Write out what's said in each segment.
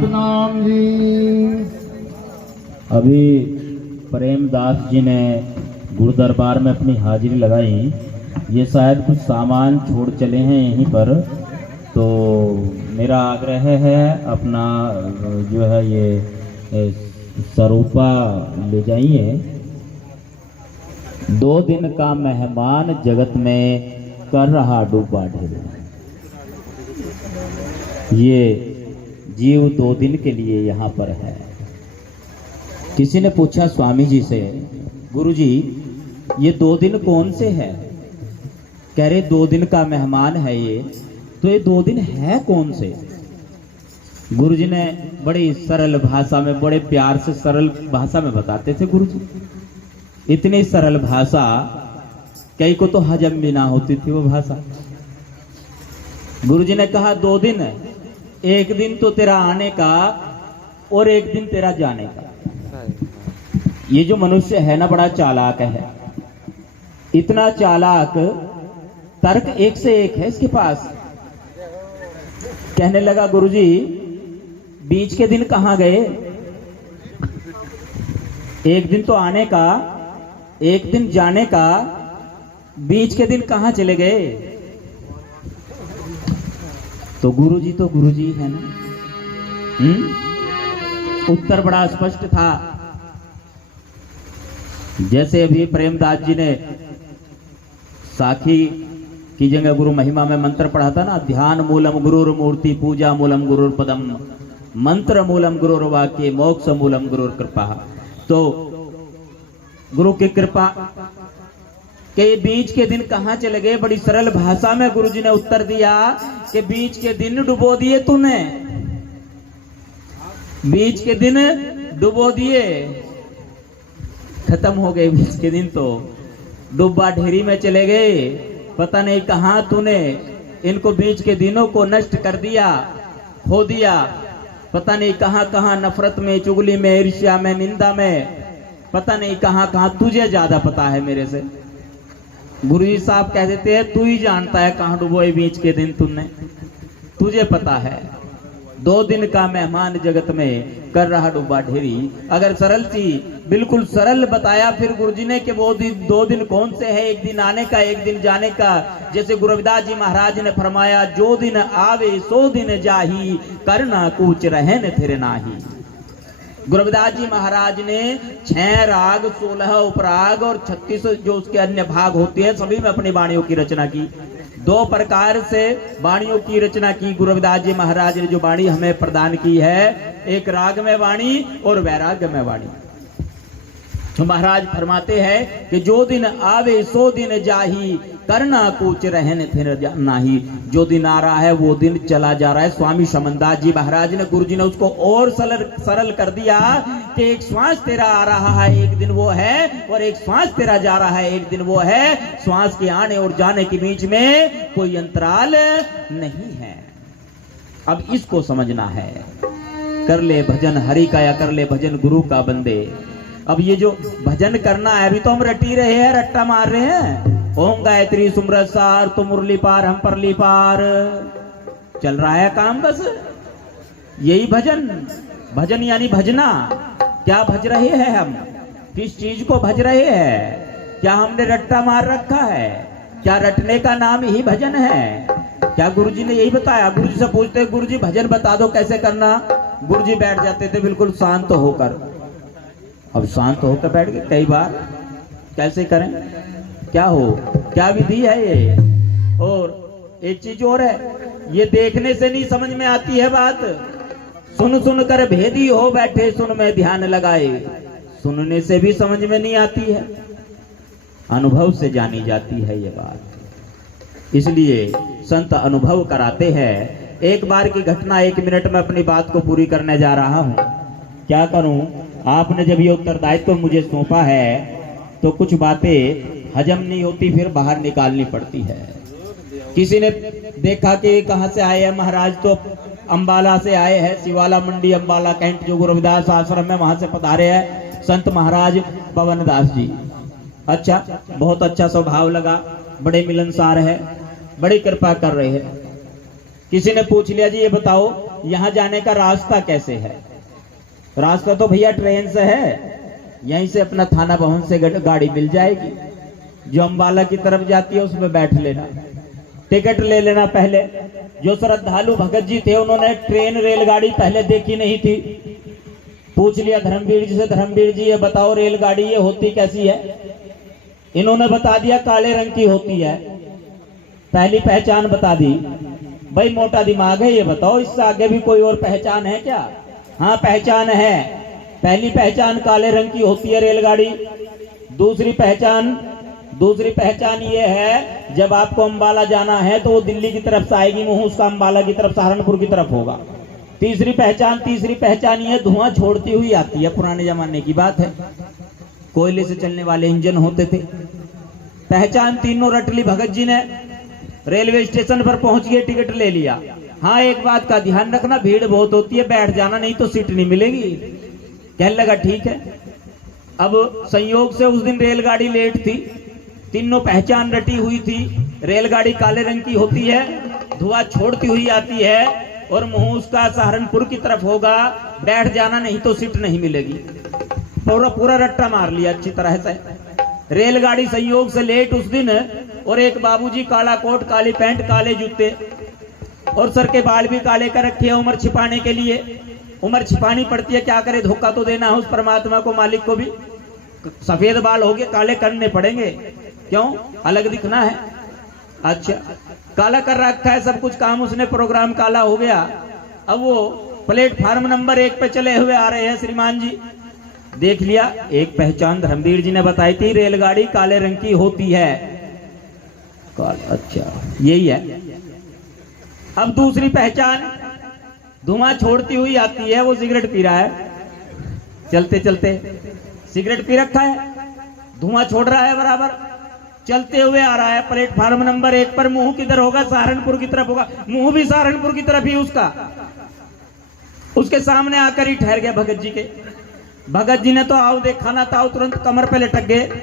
नाम जी। अभी प्रेमदास जी ने गुरु दरबार में अपनी हाजिरी लगाई। ये शायद कुछ सामान छोड़ चले हैं यहीं पर, तो मेरा आग्रह है अपना जो है ये स्वरूपा ले जाइए। 2 दिन का मेहमान जगत में कर रहा डूबा ढेर। ये जीव 2 दिन के लिए यहाँ पर है। किसी ने पूछा स्वामी जी से, गुरुजी ये 2 दिन कौन से है? कह रहे 2 दिन का मेहमान है ये, तो ये 2 दिन है कौन से? गुरुजी ने बड़ी सरल भाषा में, बड़े प्यार से सरल भाषा में बताते थे गुरुजी। इतनी सरल भाषा कई को तो हजम भी ना होती थी वो भाषा। गुरुजी ने कहा 2 दिन, एक दिन तो तेरा आने का और एक दिन तेरा जाने का। ये जो मनुष्य है ना बड़ा चालाक है, इतना चालाक, तर्क एक से एक है इसके पास। कहने लगा गुरुजी बीच के दिन कहां गए? एक दिन तो आने का, एक दिन जाने का, बीच के दिन कहां चले गए? तो गुरुजी है ना। उत्तर बड़ा स्पष्ट था। जैसे अभी प्रेमदास जी ने साखी की जगह गुरु महिमा में मंत्र पढ़ा था ना, ध्यान मूलम गुरुर मूर्ति, पूजा मूलम गुरुर पदम, मंत्र मूलम गुरुर वाक्य, मोक्ष मूलम गुरुर कृपा। तो गुरु की कृपा के बीच के दिन कहां चले गए? बड़ी सरल भाषा में गुरुजी ने उत्तर दिया कि बीच के दिन डुबो दिए तूने, बीच के दिन डुबो दिए, खत्म हो गए बीच के दिन, तो डुब्बा ढेरी में चले गए। पता नहीं कहां तूने इनको बीच के दिनों को नष्ट कर दिया, खो दिया। पता नहीं कहां कहां नफरत में, चुगली में, ईर्ष्या में, निंदा में, पता नहीं कहां कहां। तुझे ज्यादा पता है मेरे से। गुरुजी साहब कह देते हैं तू ही जानता है कहां डुबोए बीच के दिन तुमने, तुझे पता है। 2 दिन का मेहमान जगत में कर रहा डुबा ढेरी। अगर सरल सी, बिल्कुल सरल बताया फिर गुरुजी ने कि वो 2 दिन कौन से है? एक दिन आने का, एक दिन जाने का। जैसे गुरु रविदास जी महाराज ने फरमाया, जो दिन आवे सो दिन जाही, करना कूच रहन फिर नाही। गुरु रविदास जी महाराज ने 6 राग, 16 उपराग और 36 जो उसके अन्य भाग होते हैं, सभी में अपनी वाणियों की रचना की। 2 प्रकार से वाणियों की रचना की गुरु रविदास जी महाराज ने। जो वाणी हमें प्रदान की है, एक राग में वाणी और वैराग्य में वाणी। तो महाराज फरमाते हैं कि जो दिन आवे सो दिन जाही, करना कूच रहन फिर नाही। जो दिन आ रहा है वो दिन चला जा रहा है। स्वामी समनदास जी महाराज ने, गुरु जी ने उसको और सरल कर दिया कि एक श्वास तेरा आ रहा है, एक दिन वो है, और एक श्वास तेरा जा रहा है, एक दिन वो है। श्वास के आने और जाने के बीच में कोई अंतराल नहीं है। अब इसको समझना है। कर ले भजन हरि का या कर ले भजन गुरु का बंदे। अब ये जो भजन करना है, अभी तो हम रटी रहे हैं, रट्टा मार रहे हैं। ओम गायत्री सुमरत सार, तो मुरली पार हम परली पार, चल रहा है काम बस। यही भजन, भजन यानी भजना। क्या भज रहे हैं हम? किस चीज को भज रहे हैं? क्या हमने रट्टा मार रखा है? क्या रटने का नाम ही भजन है? क्या गुरुजी ने यही बताया? गुरुजी से पूछते, गुरुजी भजन बता दो कैसे करना। गुरुजी बैठ जाते थे बिल्कुल शांत होकर। अब शांत होकर बैठ गए कई बार, कैसे करें? क्या हो, क्या विधि है ये? और एक चीज और है, ये देखने से नहीं समझ में आती है बात। सुन सुन कर भेदी हो बैठे, सुन में ध्यान लगाए, सुनने से भी समझ में नहीं आती है, अनुभव से जानी जाती है ये बात। इसलिए संत अनुभव कराते हैं। एक बार की घटना, 1 मिनट में अपनी बात को पूरी करने जा रहा हूं। क्या करूं, आपने जब ये उत्तरदायित्व मुझे सौंपा है तो कुछ बातें हजम नहीं होती, फिर बाहर निकालनी पड़ती है। किसी ने देखा कि कहां से आए हैं महाराज, तो अंबाला से आए हैं, शिवाला मंडी अंबाला कैंट जो गुरु रविदास आश्रम है वहां से पधारे हैं संत महाराज पवन दास जी। अच्छा, बहुत अच्छा स्वभाव लगा, बड़े मिलनसार है, बड़ी कृपा कर रहे हैं। किसी ने पूछ लिया जी ये बताओ यहाँ जाने का रास्ता कैसे है। रास्ता तो भैया ट्रेन से है, यहीं से अपना थाना भवन से गाड़ी मिल जाएगी, जो अम्बाला की तरफ जाती है उसमें बैठ लेना, टिकट ले लेना। पहले जो श्रद्धालु भगत जी थे उन्होंने ट्रेन रेलगाड़ी पहले देखी नहीं थी, पूछ लिया धर्मवीर जी से, धर्मवीर जी ये बताओ रेलगाड़ी ये होती कैसी है। इन्होंने बता दिया काले रंग की होती है, पहली पहचान बता दी। भाई मोटा दिमाग है, ये बताओ इससे आगे भी कोई और पहचान है क्या। हाँ पहचान है, पहली पहचान काले रंग की होती है रेलगाड़ी। दूसरी पहचान ये है, जब आपको अम्बाला जाना है तो वो दिल्ली की तरफ से आएगी, मुंह उसका अम्बाला की तरफ सहारनपुर की तरफ होगा। तीसरी पहचान ये धुआं छोड़ती हुई आती है, पुराने जमाने की बात है, कोयले से चलने वाले इंजन होते थे। पहचान तीनों रट ली भगत जी ने। रेलवे स्टेशन पर पहुंच गए, टिकट ले लिया। हाँ एक बात का ध्यान रखना, भीड़ बहुत होती है, बैठ जाना नहीं तो सीट नहीं मिलेगी। कहने लगा ठीक है। अब संयोग से उस दिन रेलगाड़ी लेट थी, तीनों पहचान रटी हुई थी। रेलगाड़ी काले रंग की होती है, धुआं छोड़ती हुई आती है और मुंह उसका सहारनपुर की तरफ होगा, बैठ जाना नहीं तो सीट नहीं मिलेगी। पूरा रट्टा मार लिया अच्छी तरह से। रेलगाड़ी संयोग से लेट उस दिन, और एक बाबूजी काला कोट, काली पैंट, काले जूते और सर के बाल भी काले कर रखे हैं उम्र छिपाने के लिए। उम्र छिपानी पड़ती है, क्या करे, धोखा तो देना है उस परमात्मा को, मालिक को भी। सफेद बाल हो गए, काले करने पड़ेंगे, क्यों, अलग दिखना है। अच्छा काला कर रखा है सब कुछ, काम उसने, प्रोग्राम काला हो गया। अब वो प्लेटफार्म नंबर 1 पे चले हुए आ रहे हैं श्रीमान जी। देख लिया, एक पहचान धर्मवीर जी ने बताई थी, रेलगाड़ी काले रंग की होती है। अच्छा यही है। अब दूसरी पहचान, धुआं छोड़ती हुई आती है, वो सिगरेट पी रहा है, चलते चलते सिगरेट पी रखा है, धुआं छोड़ रहा है बराबर, चलते हुए आ रहा है प्लेटफार्म नंबर 1 पर। मुंह किधर होगा, सहारनपुर की तरफ होगा, मुंह भी सहारनपुर की तरफ ही उसका। उसके सामने आकर ही ठहर गया भगत जी के। भगत जी ने तो आओ देखा ना था, तुरंत कमर पे लटक गए।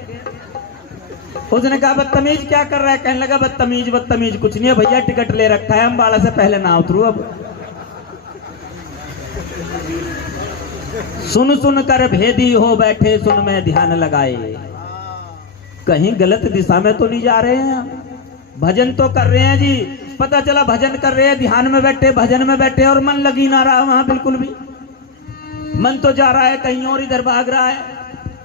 उसने कहा बदतमीज क्या कर रहा है। कहने लगा बदतमीज कुछ नहीं है भैया, टिकट ले रखा है, अम्बाला से पहले ना उतरू। अब सुन कर भेदी हो बैठे, सुन में ध्यान लगाए। कहीं गलत दिशा में तो नहीं जा रहे हैं, भजन तो कर रहे हैं जी। पता चला भजन कर रहे हैं, ध्यान में बैठे, भजन में बैठे और मन लगी ना रहा वहां बिल्कुल भी। मन तो जा रहा है कहीं और, इधर भाग रहा है,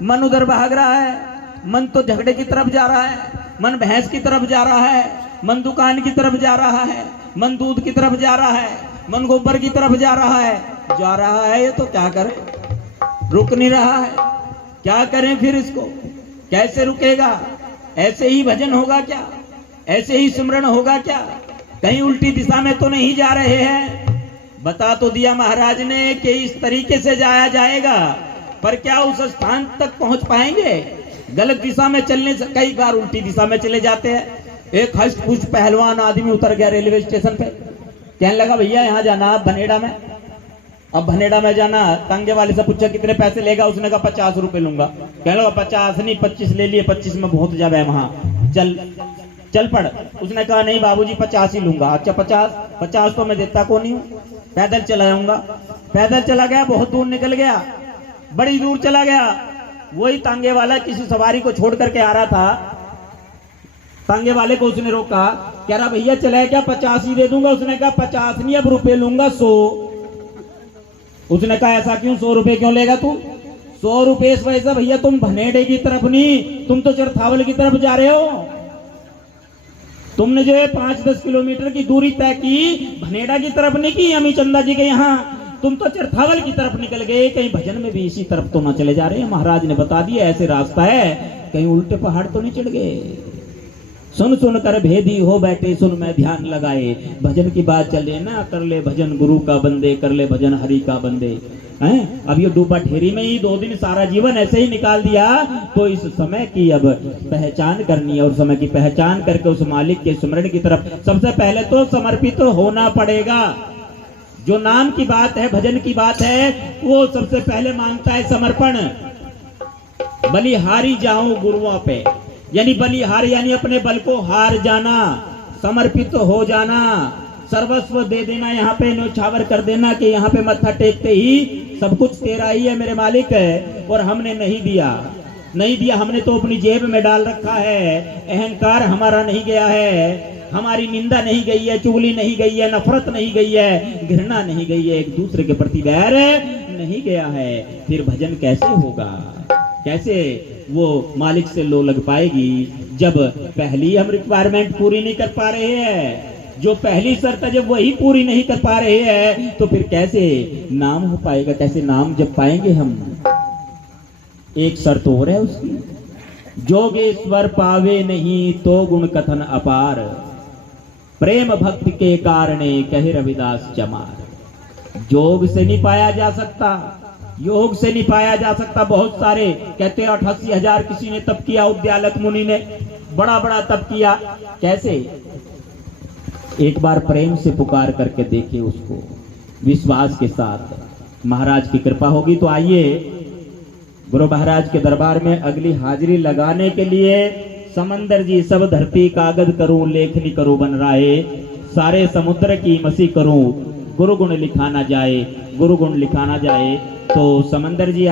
मन उधर भाग रहा है। मन तो झगड़े की तरफ जा रहा है, मन भैंस की तरफ जा रहा है, मन दुकान की तरफ जा रहा है, मन दूध की तरफ जा रहा है, मन गोबर की तरफ जा रहा है। ये तो क्या करे, रुक नहीं रहा है। क्या करें फिर इसको, कैसे रुकेगा। ऐसे ही भजन होगा क्या, ऐसे ही सिमरन होगा क्या, कहीं उल्टी दिशा में तो नहीं जा रहे हैं। बता तो दिया महाराज ने कि इस तरीके से जाया जाएगा, पर क्या उस स्थान तक पहुंच पाएंगे। गलत दिशा में चलने से, कई बार उल्टी दिशा में चले जाते हैं। एक हष्ट पुष्ट पहलवान आदमी उतर गया रेलवे स्टेशन पे, कहने लगा भैया यहाँ जाना भनेड़ा में। अब भनेड़ा में जाना, तांगे वाले से पूछा कितने पैसे लेगा, उसने कहा 50 रुपए लूंगा। कहने लगा 50 नहीं 25 ले लिए, 25 में बहुत ज्यादा है वहां, चल पड़। उसने कहा नहीं बाबूजी 50 ही लूंगा। अच्छा 50 तो मैं देता को नहीं हूँ, पैदल चला जाऊंगा। पैदल चला गया, बहुत दूर निकल गया, बड़ी दूर चला गया। वही तांगे वाला किसी सवारी को छोड़ करके आ रहा था, तांगे वाले को उसने रोका, कह रहा भैया चले क्या, 50 ही दे दूंगा। उसने कहा 50 नहीं, अब रुपए लूंगा 100। उसने कहा ऐसा क्यों, 100 रुपए क्यों लेगा तू। 100 रुपए इस वजह से भैया तुम भनेड़े की तरफ नहीं, तुम तो चरथावल की तरफ जा रहे हो। तुमने जो है 5-10 किलोमीटर की दूरी तय की, भनेड़ा की तरफ नहीं की, अमी चंदा जी के यहाँ, तुम तो चरथावल की तरफ निकल गए। कहीं भजन में भी इसी तरफ तो ना चले जा रहे हैं। महाराज ने बता दिया ऐसे रास्ता है, कहीं उल्टे पहाड़ तो नहीं चढ़ गए। सुन कर भेदी हो बैठे, सुन में ध्यान लगाए। भजन की बात चले ना, कर ले भजन गुरु का बंदे, कर ले भजन हरि का बंदे। हैं अब ये डूबा ठेरी में ही 2 दिन सारा जीवन ऐसे ही निकाल दिया, तो इस समय की अब पहचान करनी है, और समय की पहचान करके उस मालिक के स्मरण की तरफ सबसे पहले तो समर्पित तो होना पड़ेगा। जो नाम की बात है, भजन की बात है, वो सबसे पहले मांगता है समर्पण। बलिहारी जाऊं गुरुओं पे, यानी बलिहार यानी अपने बल को हार जाना, समर्पित हो जाना, सर्वस्व दे देना, यहाँ पे न्यौछावर कर देना कि यहाँ पे मत्था टेकते ही सब कुछ तेरा ही है मेरे मालिक है, और हमने नहीं दिया, हमने तो अपनी जेब में डाल रखा है। अहंकार हमारा नहीं गया है, हमारी निंदा नहीं गई है, चुगली नहीं गई है, नफरत नहीं गई है, घृणा नहीं गई है, एक दूसरे के प्रति बैर नहीं गया है। फिर भजन कैसे होगा, कैसे वो मालिक से लो लग पाएगी जब पहली हम रिक्वायरमेंट पूरी नहीं कर पा रहे हैं, जो पहली शर्त जब वही पूरी नहीं कर पा रहे हैं तो फिर कैसे नाम हो पाएगा, कैसे नाम जब पाएंगे हम। एक शर्त और है उसकी, जोगेश्वर पावे नहीं तो गुण कथन अपार, प्रेम भक्ति के कारणे कहे रविदास चमार। जोग से नहीं पाया जा सकता, योग से नहीं पाया जा सकता। बहुत सारे कहते हैं 88,000 किसी ने तप किया, उद्यालक मुनि ने बड़ा बड़ा तप किया। कैसे? एक बार प्रेम से पुकार करके देखिए उसको, विश्वास के साथ। महाराज की कृपा होगी तो आइए गुरु महाराज के दरबार में अगली हाजिरी लगाने के लिए। समंदर जी सब धरती कागज करूं, लेखनी करूं बन राहे, सारे समुद्र की मसी करूं, गुरु गुण लिखा ना जाए, गुरु गुण लिखा ना जाए। तो समंदर जी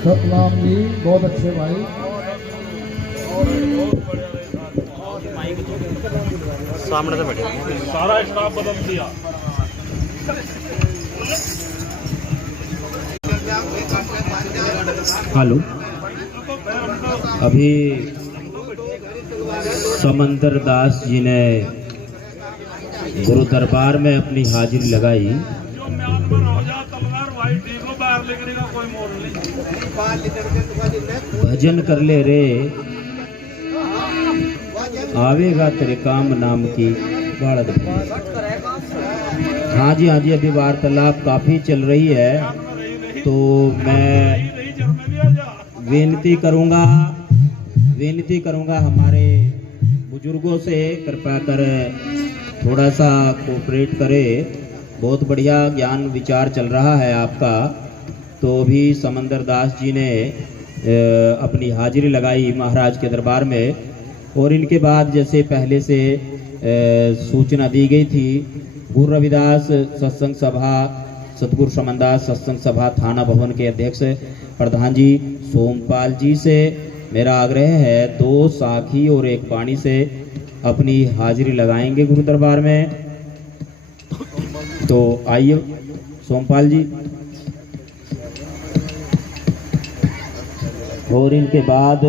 सतनाम जी बहुत अच्छे भाई। सामने से बैठे सारा स्टाफ बदल दिया। हेलो, अभी समंदर दास जी ने गुरु दरबार में अपनी हाजिरी लगाई। भजन कर ले रे, आवेगा तेरे काम नाम की बाढ़। हाँ जी, अभी वार्तालाप काफी चल रही है, तो मैं विनती करूंगा हमारे बुजुर्गों से कृपा कर थोड़ा सा कोऑपरेट करे। बहुत बढ़िया ज्ञान विचार चल रहा है आपका। तो भी समंदर दास जी ने अपनी हाजिरी लगाई महाराज के दरबार में, और इनके बाद जैसे पहले से सूचना दी गई थी, गुरु रविदास सत्संग सभा, सतगुरु समनदास सत्संग सभा थाना भवन के अध्यक्ष प्रधान जी सोमपाल जी से मेरा आग्रह है 2 साखी और 1 पानी से अपनी हाजिरी लगाएंगे गुरु दरबार में। तो आइए सोमपाल जी। और इनके बाद